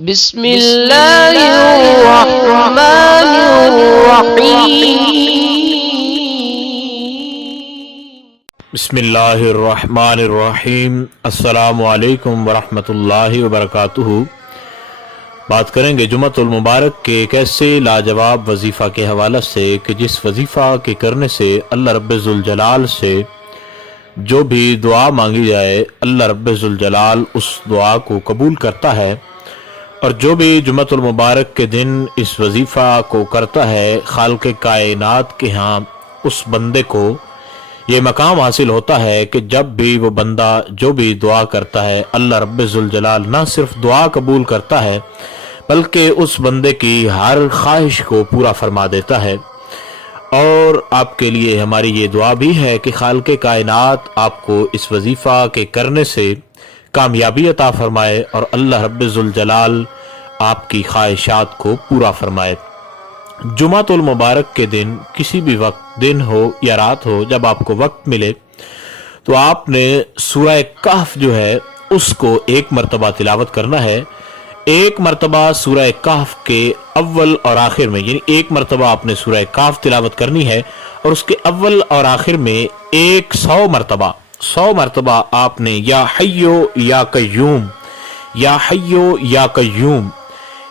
بسم اللہ الرحمن الرحیم بسم اللہ الرحمن الرحیم۔ السلام علیکم ورحمۃ اللہ وبرکاتہ۔ بات کریں گے جمعۃ المبارک کے ایک ایسے لاجواب وظیفہ کے حوالے سے کہ جس وظیفہ کے کرنے سے اللہ رب ذوالجلال سے جو بھی دعا مانگی جائے اللہ رب ذوالجلال اس دعا کو قبول کرتا ہے، اور جو بھی جمعۃ المبارک کے دن اس وظیفہ کو کرتا ہے خالق کائنات کے ہاں اس بندے کو یہ مقام حاصل ہوتا ہے کہ جب بھی وہ بندہ جو بھی دعا کرتا ہے اللہ رب ذوالجلال نہ صرف دعا قبول کرتا ہے بلکہ اس بندے کی ہر خواہش کو پورا فرما دیتا ہے۔ اور آپ کے لیے ہماری یہ دعا بھی ہے کہ خالق کائنات آپ کو اس وظیفہ کے کرنے سے کامیابی عطا فرمائے اور اللہ رب ذوالجلال آپ کی خواہشات کو پورا فرمائے۔ جمعۃ المبارک کے دن کسی بھی وقت دن ہو یا رات ہو جب آپ کو وقت ملے تو آپ نے سورہ کہف جو ہے اس کو ایک مرتبہ تلاوت کرنا ہے۔ ایک مرتبہ سورہ کہف کے اول اور آخر میں، یعنی ایک مرتبہ آپ نے سورہ کہف تلاوت کرنی ہے اور اس کے اول اور آخر میں 100 مرتبہ آپ نے یا حیو یا قیوم، یا حیو یا قیوم،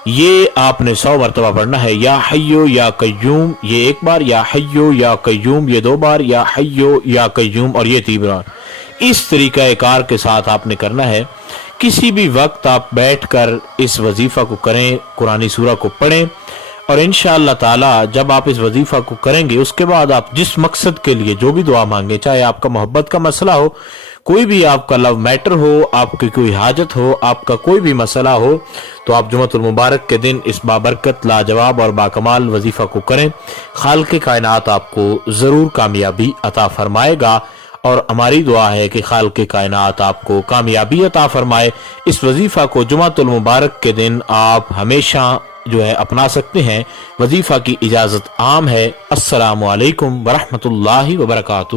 یہ آپ نے 100 مرتبہ پڑھنا ہے۔ یا حیو یا قیوم یہ ایک بار، یا حیو یا قیوم یہ 2 بار، یا حیو یا قیوم اور یہ 3 بار۔ اس طریقہ کار کے ساتھ آپ نے کرنا ہے۔ کسی بھی وقت آپ بیٹھ کر اس وظیفہ کو کریں، قرآنی سورہ کو پڑھیں، اور انشاءاللہ تعالی جب آپ اس وظیفہ کو کریں گے اس کے بعد آپ جس مقصد کے لیے جو بھی دعا مانگیں، چاہے آپ کا محبت کا مسئلہ ہو، کوئی بھی آپ کا لو میٹر ہو، آپ کی کوئی حاجت ہو، آپ کا کوئی بھی مسئلہ ہو، تو آپ جمعۃ المبارک کے دن اس بابرکت لاجواب اور باکمال وظیفہ کو کریں۔ خالق کائنات آپ کو ضرور کامیابی عطا فرمائے گا، اور ہماری دعا ہے کہ خالق کائنات آپ کو کامیابی عطا فرمائے۔ اس وظیفہ کو جمعۃ المبارک کے دن آپ ہمیشہ جو ہے اپنا سکتے ہیں۔ وظیفہ کی اجازت عام ہے۔ السلام علیکم ورحمۃ اللہ وبرکاتہ۔